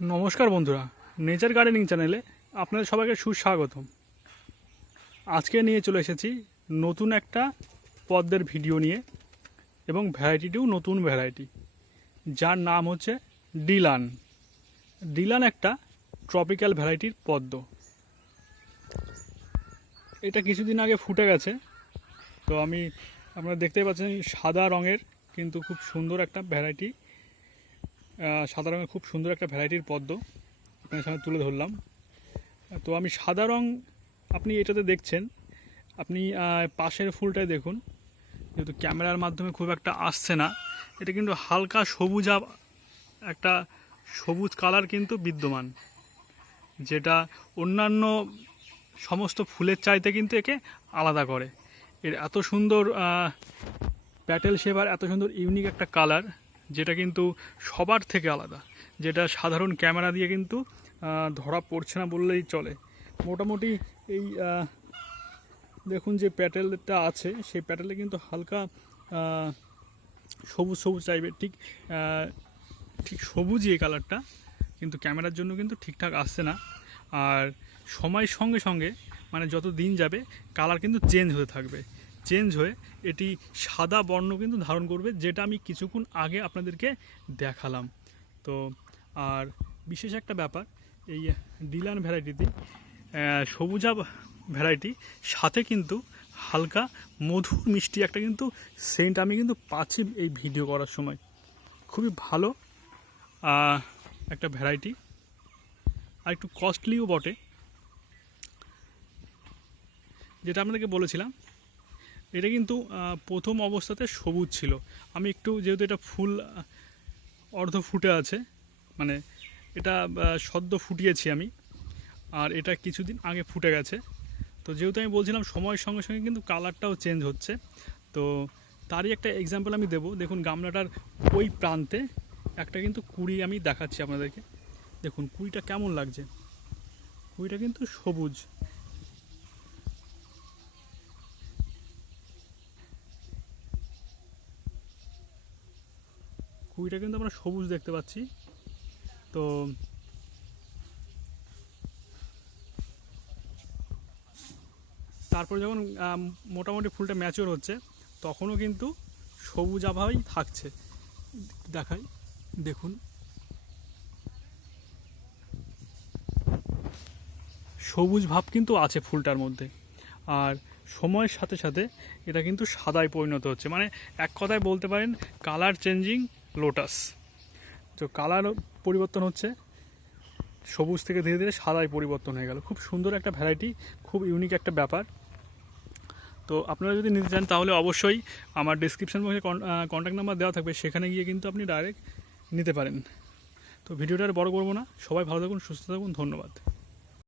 নমস্কার বন্ধুরা, nature gardening চ্যানেলে আপনাদের সবাইকে সুস্বাগতম। আজকে নিয়ে চলে এসেছি নতুন একটা পদ্মের ভিডিও নিয়ে, এবং ভ্যারাইটিটিও নতুন ভ্যারাইটি, যার নাম হচ্ছে ডিলান। ডিলান একটা ট্রপিক্যাল ভ্যারাইটির পদ্ম। এটা কিছুদিন আগে ফুটে গেছে। তো আপনারা দেখতেই পাচ্ছেন সাদা রঙের, কিন্তু খুব সুন্দর একটা ভ্যারাইটি। সাদা রঙের খুব সুন্দর একটা ভ্যারাইটির পদ্ম আপনার সামনে তুলে ধরলাম। তো আমি সাদা রং আপনি এটাতে দেখছেন, আপনি পাশের ফুলটায় দেখুন, যেহেতু ক্যামেরার মাধ্যমে খুব একটা আসছে না, এটা কিন্তু হালকা সবুজা একটা সবুজ কালার কিন্তু বিদ্যমান, যেটা অন্যান্য সমস্ত ফুলের চাইতে কিন্তু একে আলাদা করে। এর এত সুন্দর প্যাটেল শেপ আর এত সুন্দর ইউনিক একটা কালার, যেটা কিন্তু সবার থেকে আলাদা, যেটা সাধারণ ক্যামেরা দিয়ে কিন্তু ধরা পড়ছে না বললেই চলে। মোটামুটি এই দেখুন যে প্যাটেলটা আছে, সেই প্যাটেলে কিন্তু হালকা সবুজ সবুজ টাইপের, ঠিক সবুজই এই কালারটা, কিন্তু ক্যামেরার জন্য কিন্তু ঠিকঠাক আসছে না। আর সময়ের সঙ্গে সঙ্গে মানে যত দিন যাবে কালার কিন্তু চেঞ্জ হতে থাকবে, চেঞ্জ হয়ে এটি সাদা বর্ণ কিন্তু ধারণ করবে, যেটা আমি কিছুক্ষণ আগে আপনাদেরকে দেখালাম। তো আর বিশেষ একটা ব্যাপার, এই ডিলান ভ্যারাইটিতে সবুজা ভ্যারাইটি সাথে কিন্তু হালকা মধুর মিষ্টি একটা কিন্তু সেন্ট আমি কিন্তু পাচ্ছি এই ভিডিও করার সময়। খুবই ভালো একটা ভ্যারাইটি, আর একটু কস্টলিও বটে। যেটা আপনাদেরকে বলেছিলাম, এটা কিন্তু প্রথম অবস্থাতে সবুজ ছিল। আমি একটু, যেহেতু এটা ফুল অর্ধ ফুটে আছে, মানে এটা সদ্য ফুটিয়েছি আমি, আর এটা কিছুদিন আগে ফুটে গেছে। তো যেহেতু আমি বলছিলাম সময়ের সঙ্গে সঙ্গে কিন্তু কালারটাও চেঞ্জ হচ্ছে, তো তারই একটা এক্সাম্পল আমি দেবো। দেখুন গামলাটার ওই প্রান্তে একটা কিন্তু কুড়ি আমি দেখাচ্ছি আপনাদেরকে। দেখুন কুড়িটা কেমন লাগছে, কুড়িটা কিন্তু সবুজ। কুড়িটা কিন্তু আমরা সবুজ দেখতে পাচ্ছি। তো তারপর যখন মোটামুটি ফুলটা ম্যাচিওর হচ্ছে, তখনও কিন্তু সবুজ আবহাওয়াই থাকছে। দেখাই, দেখুন সবুজ ভাব কিন্তু আছে ফুলটার মধ্যে। আর সময়ের সাথে সাথে এটা কিন্তু সাদায় পরিণত হচ্ছে, মানে এক কথায় বলতে পারেন কালার চেঞ্জিং লোটাস। তো কালার পরিবর্তন হচ্ছে, সবুজ থেকে ধীরে ধীরে সাদায় পরিবর্তন হয়ে গেল। খুব সুন্দর একটা ভ্যারাইটি, খুব ইউনিক একটা ব্যাপার। তো আপনারা যদি নিতে চান তাহলে অবশ্যই আমার ডিসক্রিপশন বক্সে কন্ট্যাক্ট নাম্বার দেওয়া থাকবে, সেখানে গিয়ে কিন্তু আপনি ডাইরেক্ট নিতে পারেন। তো ভিডিওটা আর বড় করবো না, সবাই ভালো থাকুন, সুস্থ থাকুন, ধন্যবাদ।